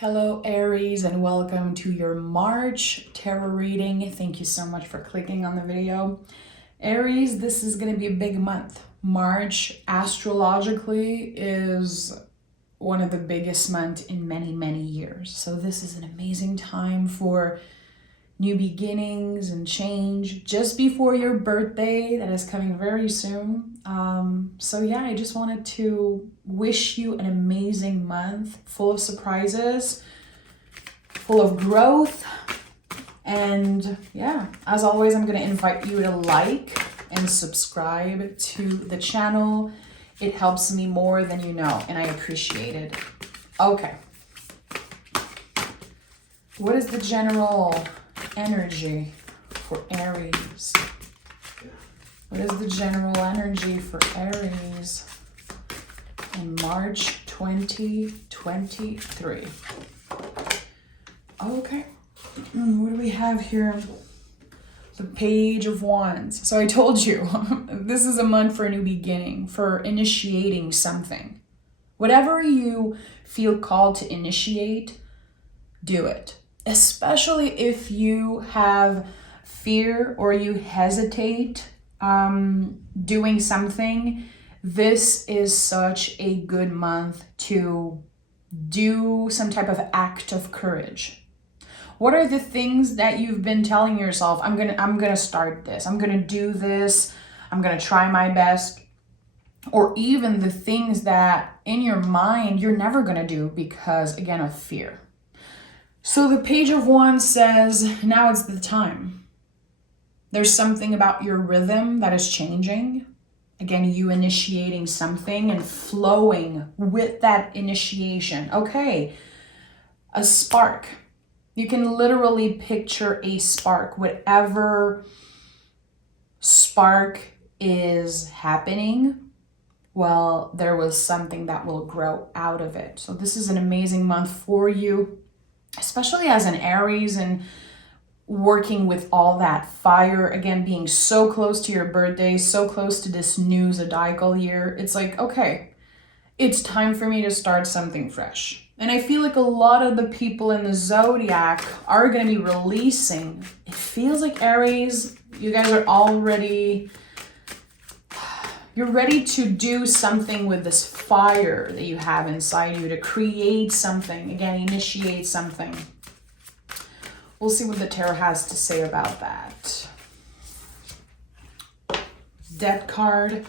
Hello Aries, and welcome to your March tarot reading. Thank you so much for clicking on the video. Aries, this is going to be a big month. March astrologically is one of the biggest months in many years. So this is an amazing time for new beginnings and change just before your birthday that is coming very soon. So yeah, I just wanted to wish you an amazing month full of surprises, full of growth. And yeah, as always, I'm going to invite you to like and subscribe to the channel. It helps me more than you know, and I appreciate it. Okay. What is the general energy for Aries? What is the general energy for Aries in March 2023? Okay. What do we have here? The Page of Wands. So I told you, this is a month for a new beginning, for initiating something. Whatever you feel called to initiate, do it. Especially if you have fear or you hesitate doing something, this is such a good month to do some type of act of courage. What are the things that you've been telling yourself? I'm gonna start this. I'm gonna do this. I'm gonna try my best. Or even the things that in your mind you're never gonna do because, again, of fear. So the Page of Wands says, now it's the time. There's something about your rhythm that is changing. Again, you initiating something and flowing with that initiation. Okay, a spark. You can literally picture a spark. Whatever spark is happening, well, there was something that will grow out of it. So this is an amazing month for you, especially as an Aries and working with all that fire, again, being so close to your birthday, so close to this new zodiacal year. It's like, okay, it's time for me to start something fresh. And I feel like a lot of the people in the zodiac are going to be releasing. It feels like Aries, you guys are already, you're ready to do something with this fire that you have inside you, to create something, again, initiate something. We'll see what the tarot has to say about that. Death card,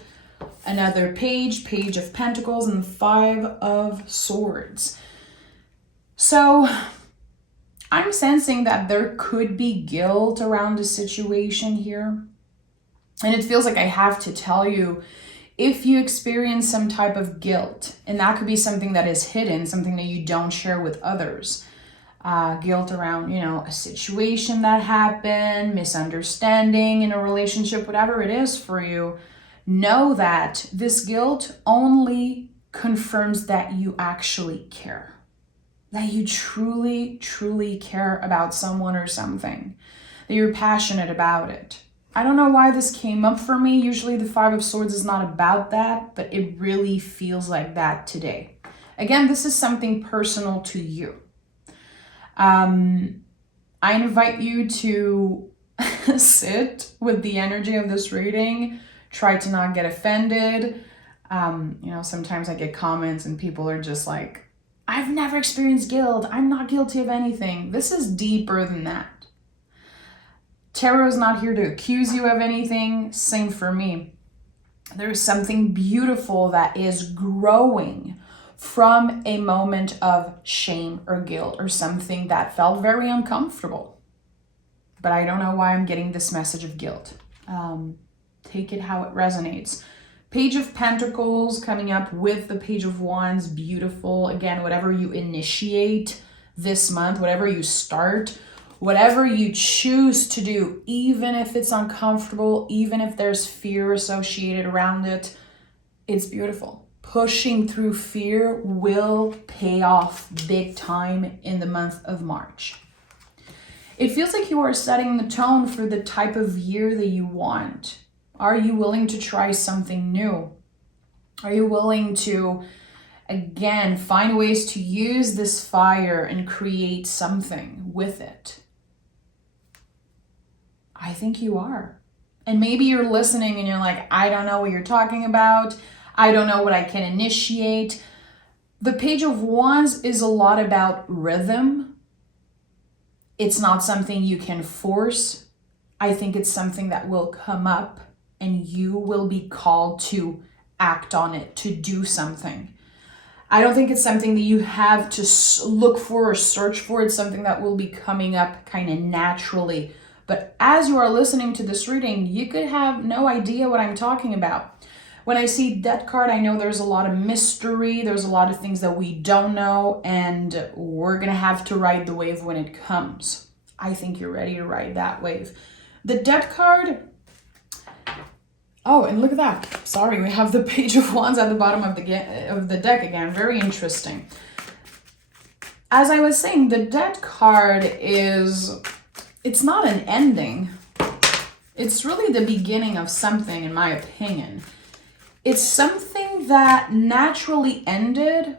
another page, Page of Pentacles, and the Five of Swords. So I'm sensing that there could be guilt around the situation here. And it feels like I have to tell you, if you experience some type of guilt, and that could be something that is hidden, something that you don't share with others, guilt around, a situation that happened, misunderstanding in a relationship, whatever it is for you, know that this guilt only confirms that you actually care, that you truly care about someone or something, that you're passionate about it. I don't know why this came up for me. Usually the Five of Swords is not about that, but it really feels like that today. Again, this is something personal to you. I invite you to sit with the energy of this reading. Try to not get offended. Sometimes I get comments and people are just like, I've never experienced guilt. I'm not guilty of anything. This is deeper than that. Tarot is not here to accuse you of anything. Same for me. There's something beautiful that is growing from a moment of shame or guilt or something that felt very uncomfortable. But I don't know why I'm getting this message of guilt. Take it how it resonates. Page of Pentacles coming up with the Page of Wands. Beautiful. Again, whatever you initiate this month, whatever you start, whatever you choose to do, even if it's uncomfortable, even if there's fear associated around it, it's beautiful. Pushing through fear will pay off big time in the month of March. It feels like you are setting the tone for the type of year that you want. Are you willing to try something new? Are you willing to Again, find ways to use this fire and create something with it. I think you are. And maybe you're listening and you're like, I don't know what you're talking about. I don't know what I can initiate. The Page of Wands is a lot about rhythm. It's not something you can force. I think it's something that will come up and you will be called to act on it, to do something. I don't think it's something that you have to look for or search for. It's something that will be coming up kind of naturally. But as you are listening to this reading, you could have no idea what I'm talking about. When I see Death card, I know there's a lot of mystery. There's a lot of things that we don't know, and we're going to have to ride the wave when it comes. I think you're ready to ride that wave. The Death card... Oh, and look at that. Sorry, we have the Page of Wands at the bottom of the deck again. Very interesting. As I was saying, the Death card is... It's not an ending. It's really the beginning of something, in my opinion. It's something that naturally ended.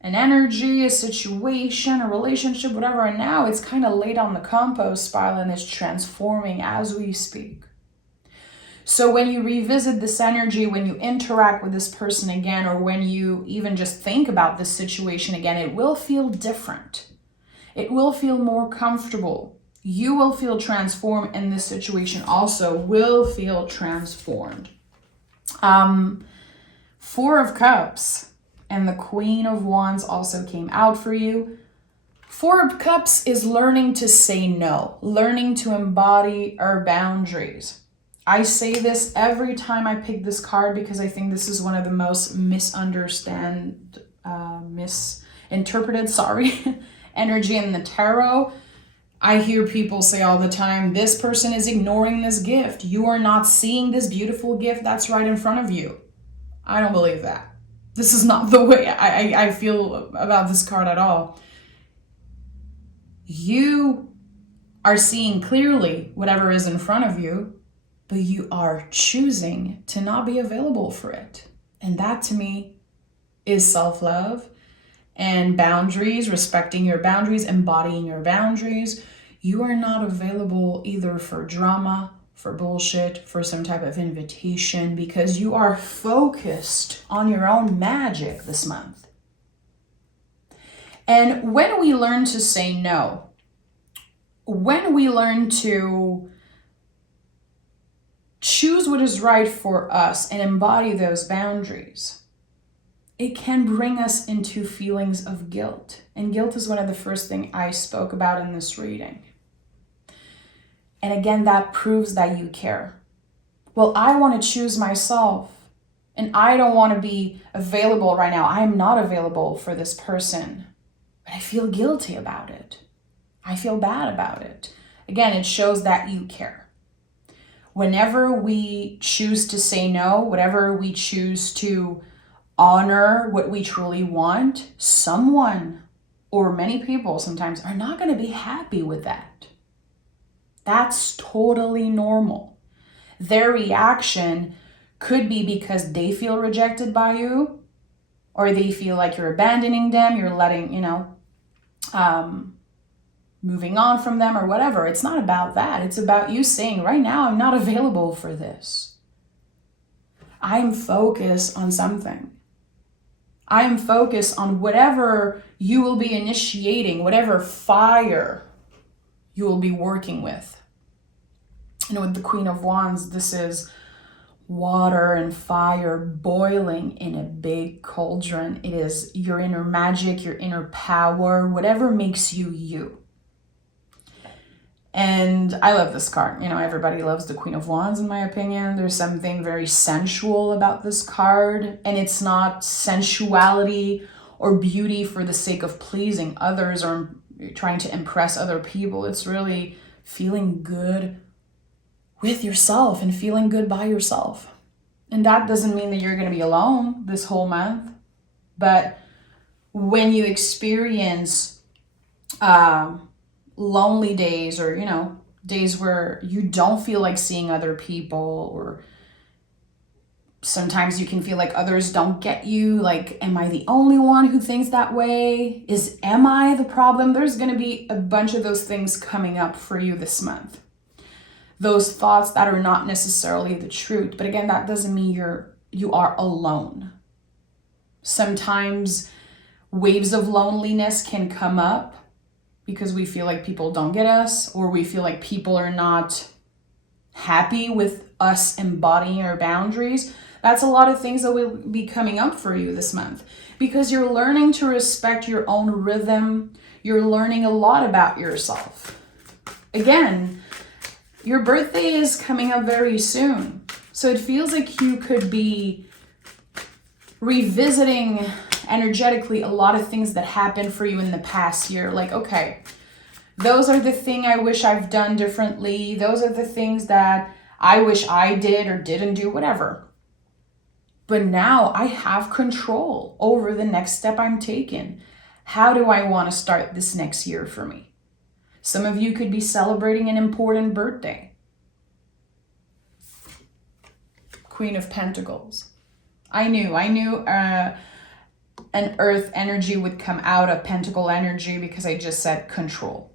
An energy, a situation, a relationship, whatever. And now it's kind of laid on the compost pile and is transforming as we speak. So when you revisit this energy, when you interact with this person again, or when you even just think about this situation again, it will feel different. It will feel more comfortable. You will feel transformed, and this situation also will feel transformed. Four of Cups and the Queen of Wands also came out for you. Four of Cups is learning to say no, learning to embody our boundaries. I say this every time I pick this card because I think this is one of the most misinterpreted, energy in the tarot. I hear people say all the time, this person is ignoring this gift. You are not seeing this beautiful gift that's right in front of you. I don't believe that. This is not the way I feel about this card at all. You are seeing clearly whatever is in front of you, but you are choosing to not be available for it. And that to me is self-love and boundaries, respecting your boundaries, embodying your boundaries. You are not available either for drama, for bullshit, for some type of invitation, because you are focused on your own magic this month. And when we learn to say no, when we learn to choose what is right for us and embody those boundaries, it can bring us into feelings of guilt. And guilt is one of the first things I spoke about in this reading. And again, that proves that you care. Well, I want to choose myself, and I don't want to be available right now. I am not available for this person, but I feel guilty about it. I feel bad about it. Again, it shows that you care. Whenever we choose to say no, whatever we choose to honor what we truly want, someone or many people sometimes are not going to be happy with that. That's totally normal. Their reaction could be because they feel rejected by you, or they feel like you're abandoning them, you're letting, moving on from them or whatever. It's not about that. It's about you saying, right now, I'm not available for this. I'm focused on something. I am focused on whatever you will be initiating, whatever fire you will be working with. With the Queen of Wands, this is water and fire boiling in a big cauldron. It is your inner magic, your inner power, whatever makes you you. And I love this card. Everybody loves the Queen of Wands, in my opinion. There's something very sensual about this card, and it's not sensuality or beauty for the sake of pleasing others or trying to impress other people. It's really feeling good with yourself and feeling good by yourself. And that doesn't mean that you're going to be alone this whole month, but when you experience lonely days, or days where you don't feel like seeing other people, or Sometimes you can feel like others don't get you. Like, am I the only one who thinks that way? Am I the problem? There's going to be a bunch of those things coming up for you this month. Those thoughts that are not necessarily the truth. But again, that doesn't mean you are alone. Sometimes waves of loneliness can come up because we feel like people don't get us, or we feel like people are not happy with us embodying our boundaries. That's a lot of things that will be coming up for you this month, because you're learning to respect your own rhythm. You're learning a lot about yourself. Again, your birthday is coming up very soon. So it feels like you could be revisiting energetically a lot of things that happened for you in the past year. Like, okay, those are the things I wish I've done differently. Those are the things that I wish I did or didn't do, whatever. But now I have control over the next step I'm taking. How do I want to start this next year for me? Some of you could be celebrating an important birthday. Queen of Pentacles. I knew an earth energy would come out of pentacle energy because I just said control.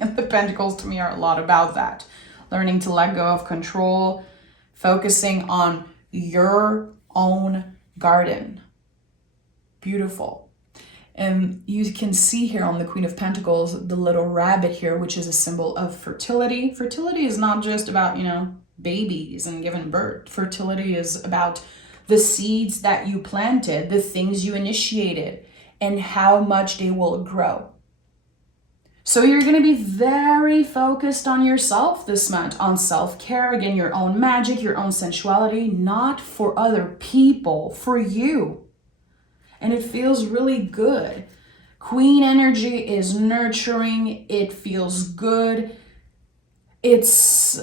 And the pentacles to me are a lot about that. Learning to let go of control, focusing on your own garden. Beautiful. And you can see here on the Queen of Pentacles, the little rabbit here, which is a symbol of fertility. Fertility is not just about, babies and giving birth. Fertility is about the seeds that you planted, the things you initiated, and how much they will grow. So you're going to be very focused on yourself this month, on self-care, again, your own magic, your own sensuality, not for other people, for you. And it feels really good. Queen energy is nurturing. It feels good. It's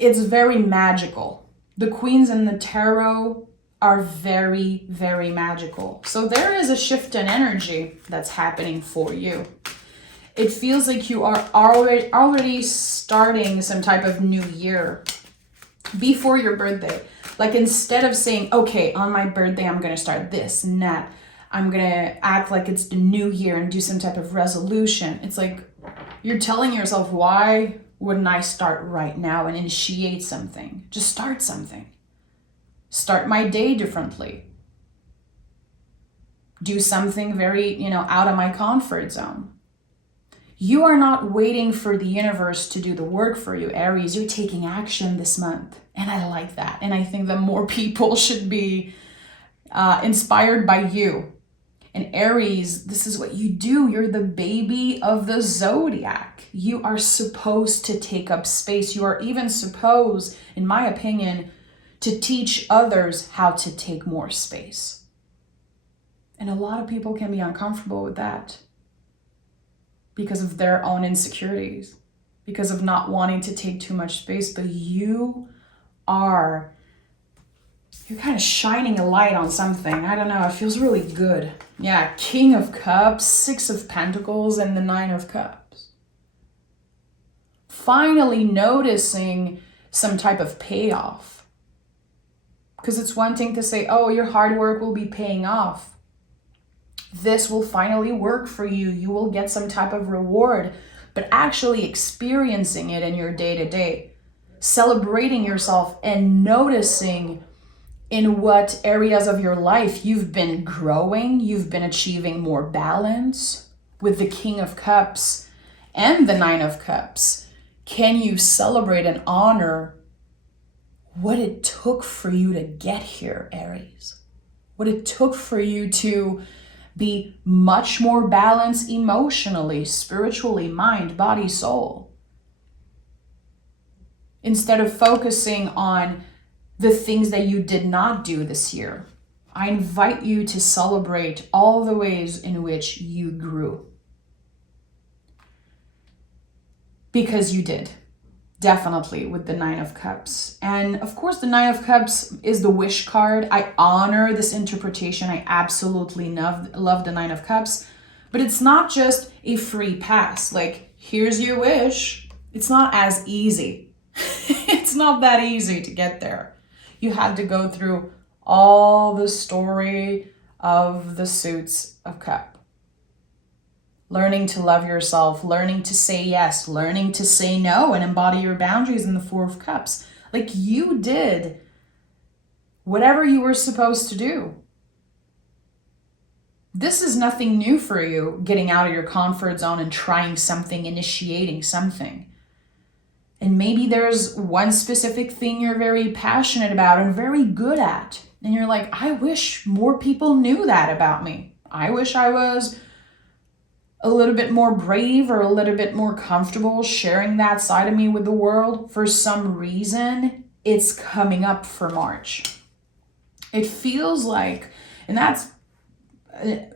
very magical. The queens in the tarot are very, very magical. So there is a shift in energy that's happening for you. It feels like you are already starting some type of new year before your birthday. Like, instead of saying, okay, on my birthday, I'm going to start this and that, I'm going to act like it's the new year and do some type of resolution. It's like you're telling yourself, why wouldn't I start right now and initiate something? Just start something. Start my day differently. Do something very, out of my comfort zone. You are not waiting for the universe to do the work for you, Aries. You're taking action this month. And I like that. And I think that more people should be inspired by you. And Aries, this is what you do. You're the baby of the zodiac. You are supposed to take up space. You are even supposed, in my opinion, to teach others how to take more space. And a lot of people can be uncomfortable with that because of their own insecurities, because of not wanting to take too much space. But you're kind of shining a light on something. I don't know, it feels really good. Yeah, King of Cups, Six of Pentacles, and the Nine of Cups. Finally noticing some type of payoff. Because it's one thing to say, oh, your hard work will be paying off. This will finally work for you. You will get some type of reward, but actually experiencing it in your day-to-day, celebrating yourself and noticing in what areas of your life you've been growing, you've been achieving more balance. With the King of Cups and the Nine of Cups, can you celebrate and honor what it took for you to get here, Aries? What it took for you to be much more balanced emotionally, spiritually, mind, body, soul. Instead of focusing on the things that you did not do this year, I invite you to celebrate all the ways in which you grew. Because you did. Definitely with the Nine of Cups. And of course, the Nine of Cups is the wish card. I honor this interpretation. I absolutely love the Nine of Cups. But it's not just a free pass. Like, here's your wish. It's not as easy. It's not that easy to get there. you had to go through all the story of the Suits of Cup. Learning to love yourself, learning to say yes, learning to say no and embody your boundaries in the Four of Cups. Like, you did whatever you were supposed to do. This is nothing new for you, getting out of your comfort zone and trying something, initiating something. And maybe there's one specific thing you're very passionate about and very good at. And you're like, I wish more people knew that about me. I wish I was a little bit more brave or a little bit more comfortable sharing that side of me with the world. For some reason, it's coming up for March. It feels like, and that's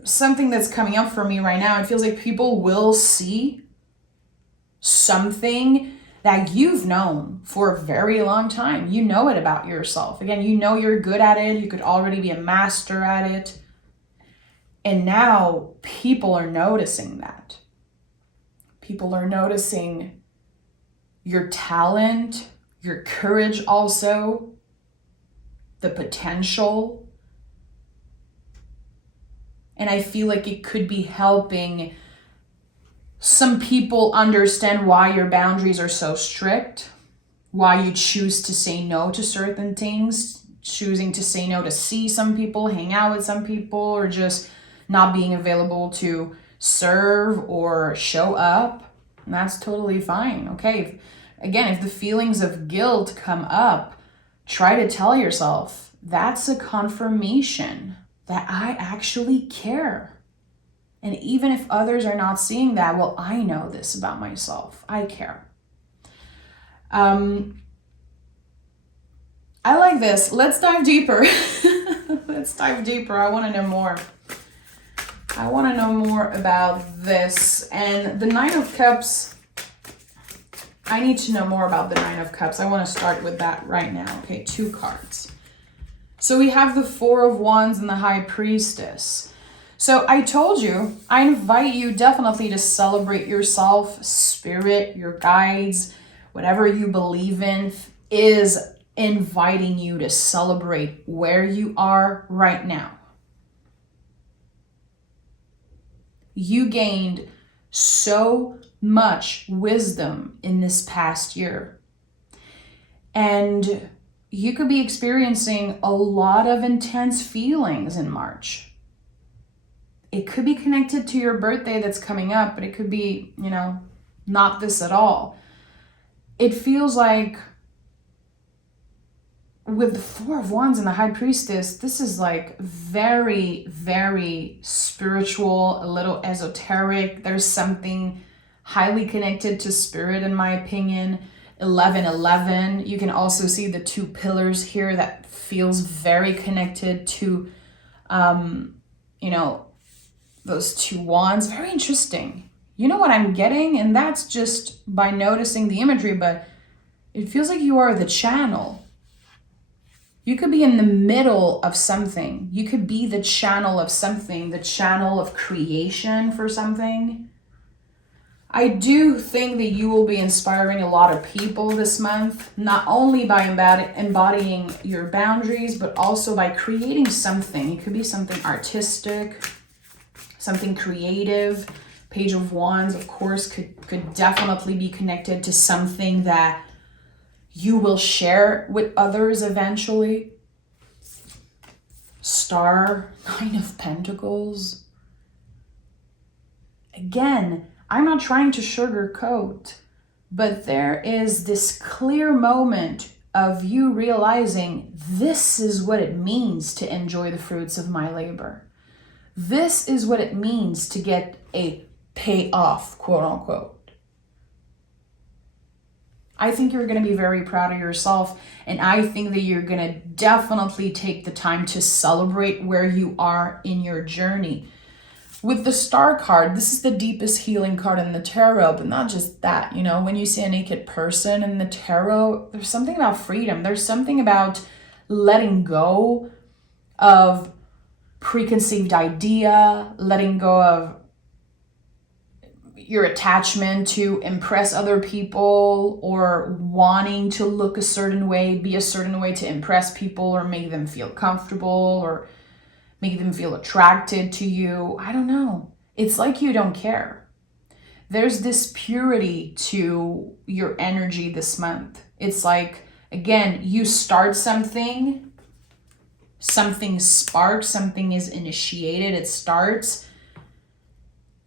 something that's coming up for me right now, it feels like people will see something that you've known for a very long time. You know it about yourself. Again, you know you're good at it. You could already be a master at it. And now people are noticing that. People are noticing your talent, your courage also, the potential. And I feel like it could be helping some people understand why your boundaries are so strict, why you choose to say no to certain things, choosing to say no to see some people, hang out with some people, or just not being available to serve or show up. And that's totally fine. Okay. If the feelings of guilt come up, try to tell yourself, that's a confirmation that I actually care. And even if others are not seeing that, well, I know this about myself. I care. I like this. Let's dive deeper. Let's dive deeper. I want to know more. I want to know more about this. And the Nine of Cups, I need to know more about the Nine of Cups. I want to start with that right now. Okay, 2 cards. So we have the Four of Wands and the High Priestess. So I told you, I invite you definitely to celebrate yourself, spirit, your guides, whatever you believe in is inviting you to celebrate where you are right now. You gained so much wisdom in this past year. And you could be experiencing a lot of intense feelings in March. It could be connected to your birthday that's coming up, but it could be, not this at all. It feels like with the Four of Wands and the High Priestess, this is like very, very spiritual, a little esoteric. There's something highly connected to spirit, in my opinion. 1111. You can also see the 2 pillars here that feels very connected to, those 2 wands. Very interesting. You know what I'm getting? And that's just by noticing the imagery, but it feels like you are the channel. You could be in the middle of something. You could be the channel of something, the channel of creation for something. I do think that you will be inspiring a lot of people this month, not only by embodying your boundaries, but also by creating something. It could be something artistic, something creative. Page of Wands, of course, could definitely be connected to something that you will share with others eventually. Star, Nine of Pentacles. Again, I'm not trying to sugarcoat, but there is this clear moment of you realizing this is what it means to enjoy the fruits of my labor. This is what it means to get a payoff, quote unquote. I think you're going to be very proud of yourself, and I think that you're going to definitely take the time to celebrate where you are in your journey. With the Star card, this is the deepest healing card in the tarot, but not just that. When you see a naked person in the tarot, there's something about freedom. There's something about letting go of preconceived idea, letting go of your attachment to impress other people, or wanting to look a certain way, be a certain way to impress people or make them feel comfortable or make them feel attracted to you. I don't know. It's like you don't care. There's this purity to your energy this month. It's like, again, you start something, something sparks, something is initiated, it starts,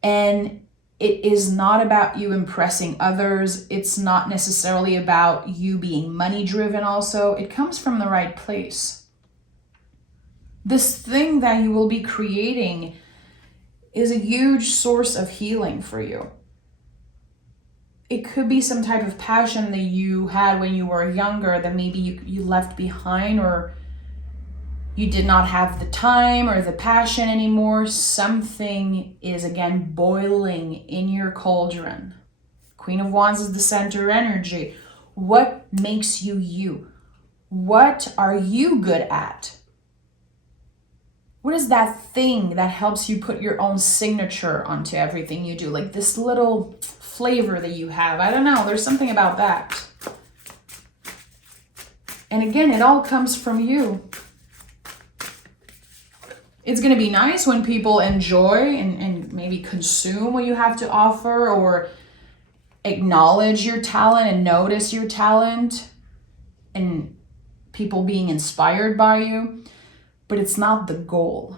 and it is not about you impressing others. It's not necessarily about you being money driven also. It comes from the right place. This thing that you will be creating is a huge source of healing for you. It could be some type of passion that you had when you were younger that maybe you left behind, or you did not have the time or the passion anymore. Something is again boiling in your cauldron. Queen of Wands is the center energy. What makes you you? What are you good at? What is that thing that helps you put your own signature onto everything you do? Like this little flavor that you have. I don't know. There's something about that. And again, it all comes from you. It's going to be nice when people enjoy and maybe consume what you have to offer, or acknowledge your talent and notice your talent and people being inspired by you. But it's not the goal.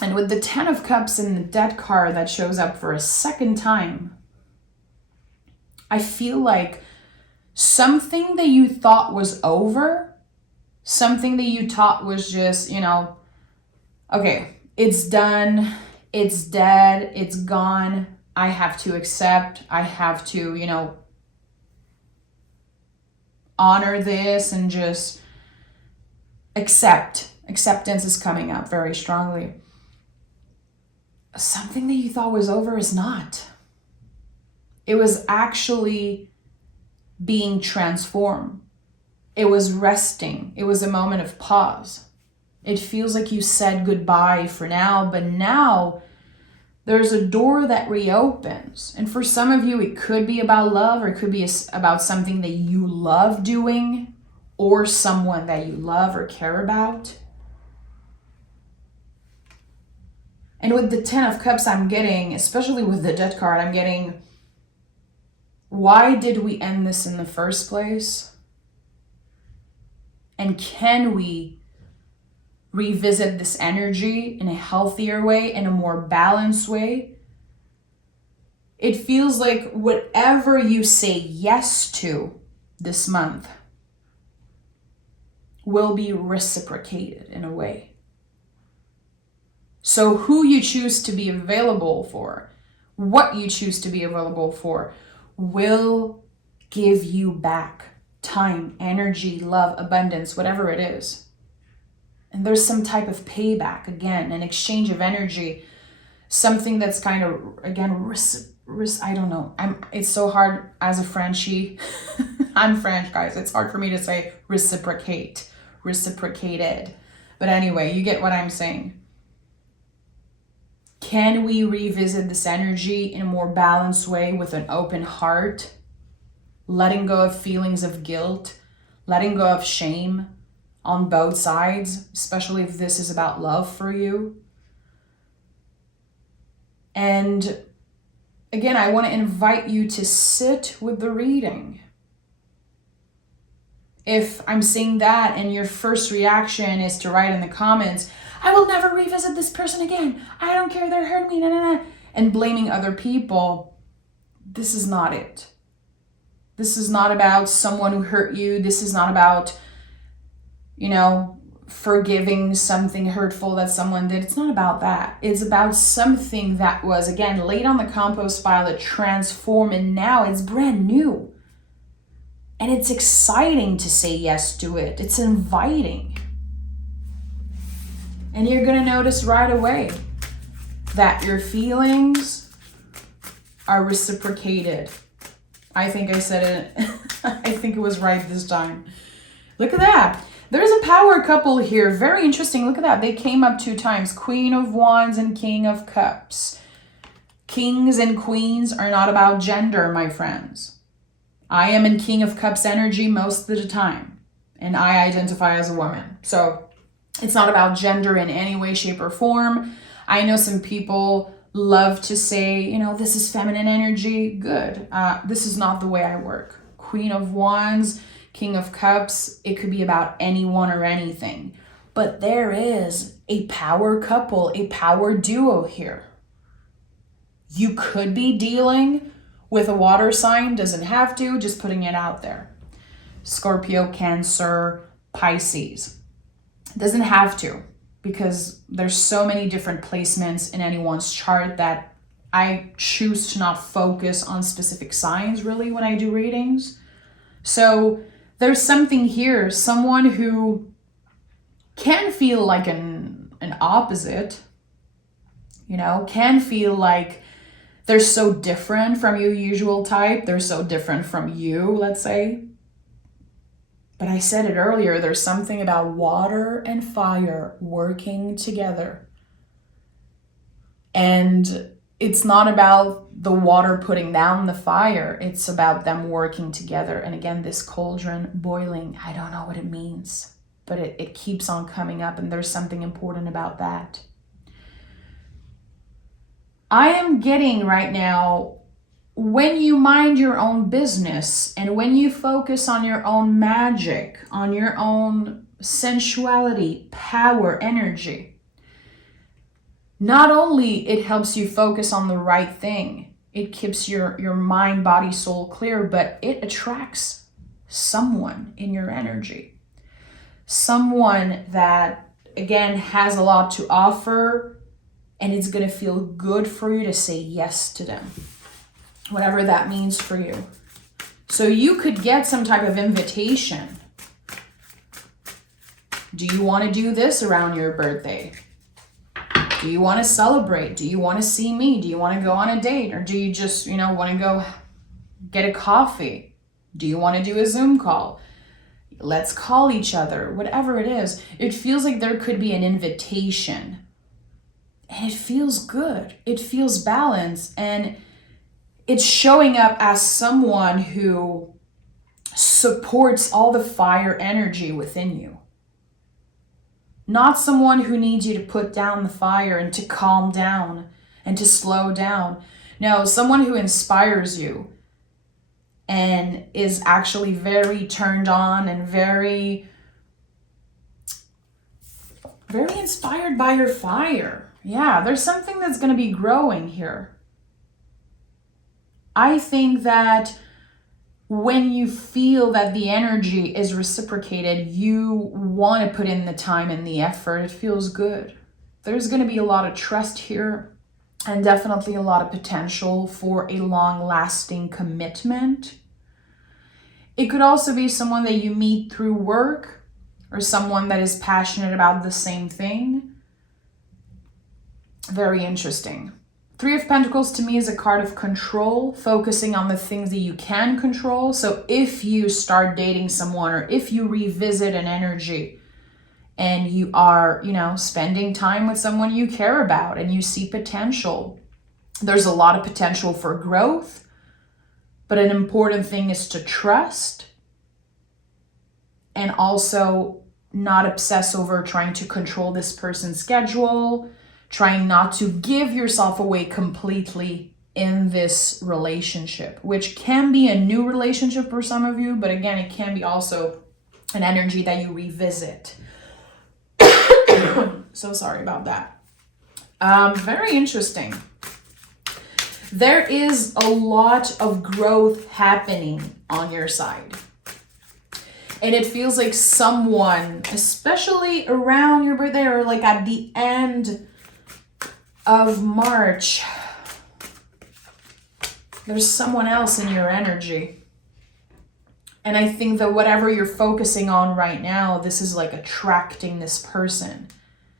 And with the 10 of Cups and the Death card that shows up for a second time, I feel like something that you thought was over, something that you thought was just, okay, it's done, it's dead, it's gone, I have to accept, I have to, honor this and just accept. Acceptance is coming up very strongly. Something that you thought was over is not. It was actually being transformed. It was resting. It was a moment of pause. It feels like you said goodbye for now, but now there's a door that reopens. And for some of you, it could be about love, or it could be about something that you love doing, or someone that you love or care about. And with the 10 of Cups, I'm getting, especially with the Death card, I'm getting, why did we end this in the first place? And can we revisit this energy in a healthier way, in a more balanced way? It feels like whatever you say yes to this month will be reciprocated in a way. So who you choose to be available for, what you choose to be available for, will give you back time, energy, love, abundance, whatever it is. And there's some type of payback, again, an exchange of energy, something that's kind of, again, I don't know. It's so hard as a Frenchie. I'm French, guys. It's hard for me to say reciprocate, reciprocated. But anyway, you get what I'm saying. Can we revisit this energy in a more balanced way with an open heart, letting go of feelings of guilt, letting go of shame on both sides, especially if this is about love for you? And again, I want to invite you to sit with the reading. If I'm saying that and your first reaction is to write in the comments, I will never revisit this person again, I don't care, they hurt me, and blaming other people, this is not it. This is not about someone who hurt you. This is not about, forgiving something hurtful that someone did. It's not about that. It's about something that was, again, laid on the compost pile, that transformed, and now it's brand new. And it's exciting to say yes to it. It's inviting. And you're going to notice right away that your feelings are reciprocated. I think I said it. I think it was right this time. Look at that. There's a power couple here. Very interesting. Look at that. They came up 2 times. Queen of Wands and King of Cups. Kings and queens are not about gender, my friends. I am in King of Cups energy most of the time, and I identify as a woman. So it's not about gender in any way, shape, or form. I know some people love to say, you know, this is feminine energy. Good. This is not the way I work. Queen of Wands, King of Cups, it could be about anyone or anything. But there is a power couple, a power duo here. You could be dealing with a water sign, doesn't have to, just putting it out there. Scorpio, Cancer, Pisces. Doesn't have to, because there's so many different placements in anyone's chart that I choose to not focus on specific signs really when I do readings. So there's something here, someone who can feel like an opposite, you know, can feel like they're so different from your usual type. They're so different from you, let's say. But I said it earlier, there's something about water and fire working together. And it's not about the water putting down the fire. It's about them working together. And again, this cauldron boiling, I don't know what it means, but it keeps on coming up, and there's something important about that. I am getting right now, when you mind your own business and when you focus on your own magic, on your own sensuality, power, energy, not only it helps you focus on the right thing, it keeps your mind, body, soul clear, but it attracts someone in your energy. Someone that, again, has a lot to offer, and it's going to feel good for you to say yes to them, whatever that means for you. So you could get some type of invitation. Do you want to do this around your birthday? Do you want to celebrate? Do you want to see me? Do you want to go on a date? Or do you just, want to go get a coffee? Do you want to do a Zoom call? Let's call each other, whatever it is. It feels like there could be an invitation. And it feels good. It feels balanced. And it's showing up as someone who supports all the fire energy within you. Not someone who needs you to put down the fire and to calm down and to slow down. No, someone who inspires you and is actually very turned on and very, very inspired by your fire. Yeah, there's something that's going to be growing here. I think that when you feel that the energy is reciprocated, you want to put in the time and the effort. It feels good. There's going to be a lot of trust here, and definitely a lot of potential for a long-lasting commitment. It could also be someone that you meet through work, or someone that is passionate about the same thing. Very interesting. Three of Pentacles to me is a card of control, focusing on the things that you can control. So if you start dating someone, or if you revisit an energy and you are, spending time with someone you care about and you see potential, there's a lot of potential for growth. But an important thing is to trust and also not obsess over trying to control this person's schedule, trying not to give yourself away completely in this relationship, which can be a new relationship for some of you, but again, it can be also an energy that you revisit. So sorry about that. Very interesting. There is a lot of growth happening on your side. And it feels like someone, especially around your birthday or like at the end of March, there's someone else in your energy. And I think that whatever you're focusing on right now, this is like attracting this person.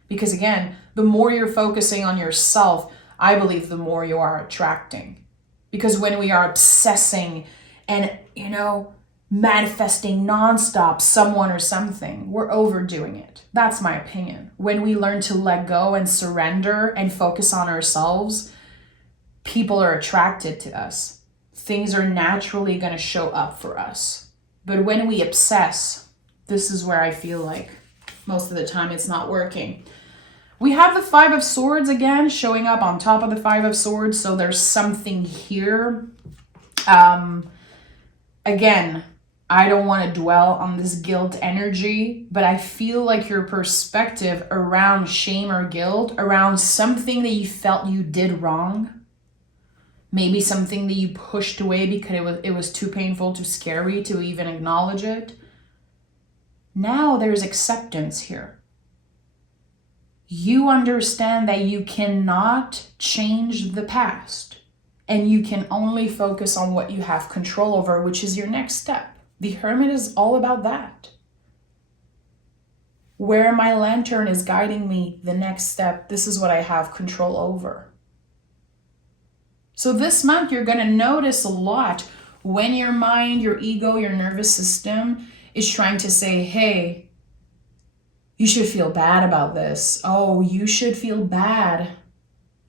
Because again, the more you're focusing on yourself, I believe the more you are attracting. Because when we are obsessing and, manifesting nonstop someone or something, we're overdoing it. That's my opinion. When we learn to let go and surrender and focus on ourselves, people are attracted to us. Things are naturally going to show up for us. But when we obsess, this is where I feel like most of the time it's not working. We have the Five of Swords again showing up on top of the Five of Swords. So there's something here. Again, I don't want to dwell on this guilt energy, but I feel like your perspective around shame or guilt, around something that you felt you did wrong, maybe something that you pushed away because it was too painful, too scary to even acknowledge it. Now there's acceptance here. You understand that you cannot change the past, and you can only focus on what you have control over, which is your next step. The Hermit is all about that. Where my lantern is guiding me, the next step, this is what I have control over. So this month, you're going to notice a lot when your mind, your ego, your nervous system is trying to say, hey, you should feel bad about this. Oh, you should feel bad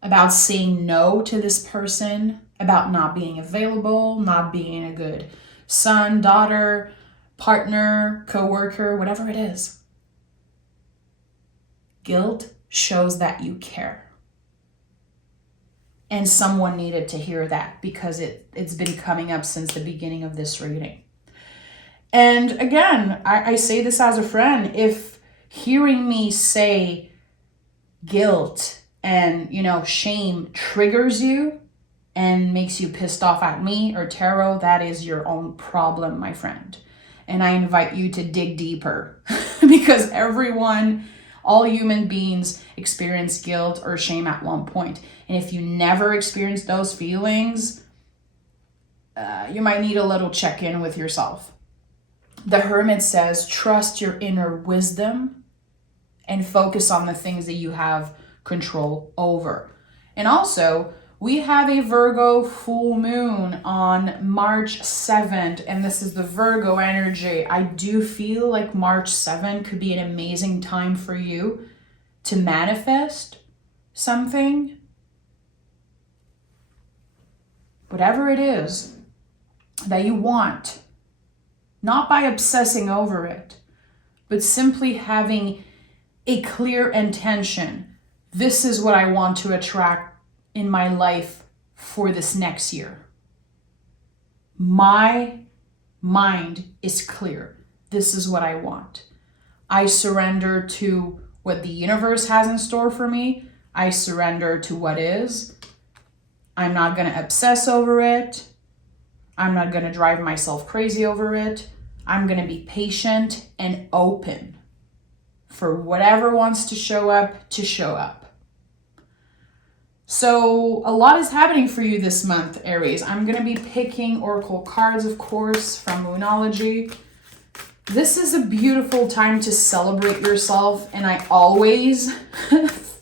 about saying no to this person, about not being available, not being a good son, daughter, partner, coworker, whatever it is. Guilt shows that you care. And someone needed to hear that because it's been coming up since the beginning of this reading. And again, I say this as a friend. If hearing me say guilt and, shame triggers you and makes you pissed off at me or tarot, that is your own problem, my friend. And I invite you to dig deeper because all human beings experience guilt or shame at one point. And if you never experience those feelings, you might need a little check-in with yourself. The Hermit says, trust your inner wisdom and focus on the things that you have control over. And also, we have a Virgo full moon on March 7th, and this is the Virgo energy. I do feel like March 7th could be an amazing time for you to manifest something. Whatever it is that you want, not by obsessing over it, but simply having a clear intention. This is what I want to attract in my life for this next year. My mind is clear. This is what I want. I surrender to what the universe has in store for me. I surrender to what is. I'm not going to obsess over it. I'm not going to drive myself crazy over it. I'm going to be patient and open for whatever wants to show up to show up. So a lot is happening for you this month, Aries. I'm going to be picking oracle cards, of course, from Moonology. This is a beautiful time to celebrate yourself, and I always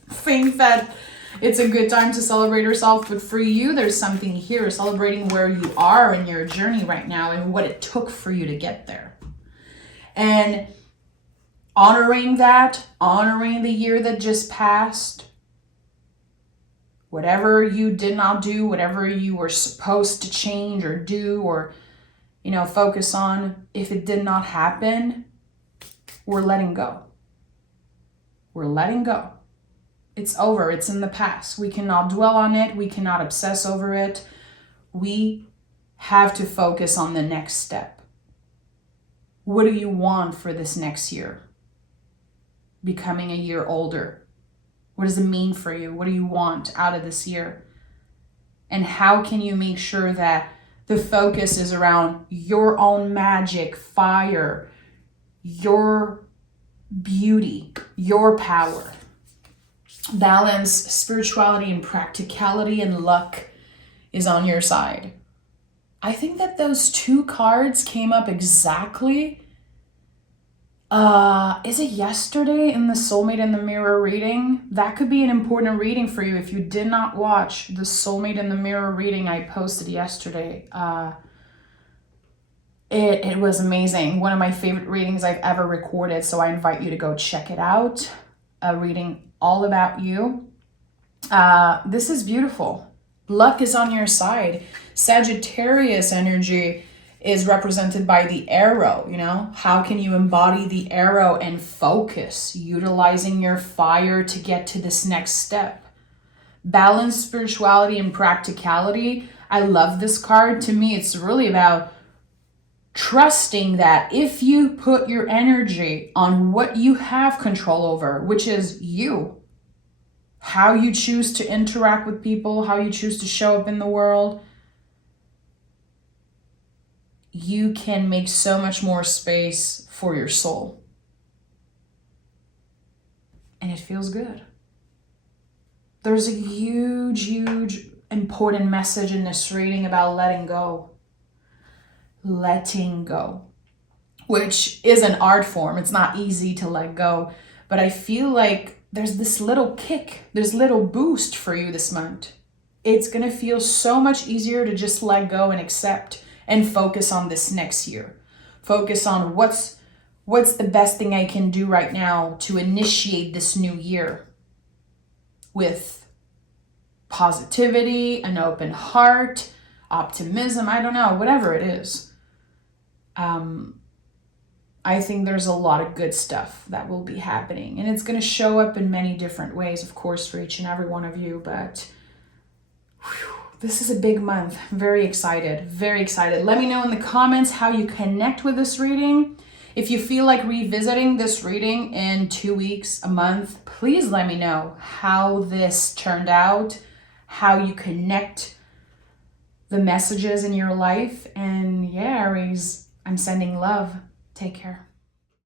think that it's a good time to celebrate yourself, but for you, there's something here celebrating where you are in your journey right now and what it took for you to get there. And honoring that, honoring the year that just passed, whatever you did not do, whatever you were supposed to change or do or, focus on, if it did not happen, we're letting go. We're letting go. It's over. It's in the past. We cannot dwell on it. We cannot obsess over it. We have to focus on the next step. What do you want for this next year? Becoming a year older. What does it mean for you? What do you want out of this year? And how can you make sure that the focus is around your own magic, fire, your beauty, your power? Balance, spirituality, and practicality and luck is on your side. I think that those two cards came up exactly. Is it yesterday in the Soulmate in the Mirror reading? That could be an important reading for you if you did not watch the Soulmate in the Mirror reading I posted yesterday. It was amazing. One of my favorite readings I've ever recorded, so I invite you to go check it out. A reading all about you. This is beautiful. Luck is on your side. Sagittarius energy is represented by the arrow, you know? How can you embody the arrow and focus, utilizing your fire to get to this next step? Balance, spirituality, and practicality. I love this card. To me, it's really about trusting that if you put your energy on what you have control over, which is you, how you choose to interact with people, how you choose to show up in the world, you can make so much more space for your soul. And it feels good. There's a huge, huge, important message in this reading about letting go. Letting go, which is an art form. It's not easy to let go, but I feel like there's this little kick, this little boost for you this month. It's going to feel so much easier to just let go and accept and focus on this next year. Focus on what's the best thing I can do right now to initiate this new year with positivity, an open heart, optimism, I don't know, whatever it is. I think there's a lot of good stuff that will be happening, and it's going to show up in many different ways, of course, for each and every one of you, but this is a big month. Very excited, very excited. Let me know in the comments how you connect with this reading. If you feel like revisiting this reading in 2 weeks, a month, please let me know how this turned out, how you connect the messages in your life. And yeah, Aries, I'm sending love. Take care.